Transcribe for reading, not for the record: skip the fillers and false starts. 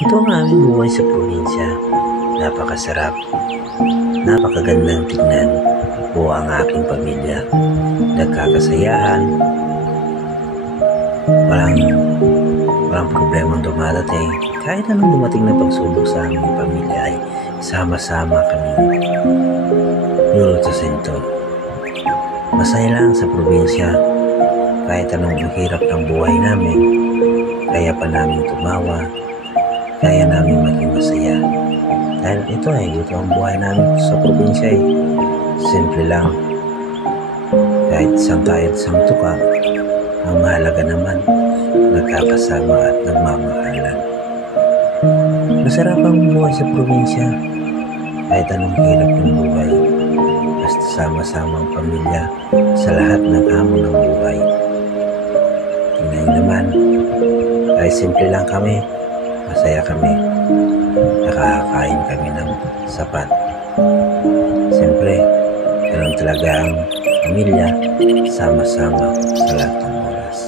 Ito ang aming buhay sa probinsya. Napakasarap, napakagandang tignan. Buo ang aking pamilya. Nagkakasayahan. Walang problemang dumadating. Kahit anong dumating na pagsubok sa aming pamilya ay sama-sama kami lulutusin to. Masaya lang sa probinsya. Kahit anong hirap ng buhay namin, kaya pa namin tumawa, kaya namin maging masaya. Dahil ito ang buhay namin sa probinsya eh. Simple lang. Kahit isang kahit isang tuka, ang mahalaga naman, nagkakasama at nagmamahalan. Masarap ang buhay sa probinsya. Kahit anong hirap ng buhay, basta sama-sama ang pamilya sa lahat ng hamon ng buhay. Ngayon naman, kahit simple lang kami, masaya kami. Nakakakain kami ng sapat. Siyempre, ganun talaga ang pamilya, sama-sama sa lahat ng oras.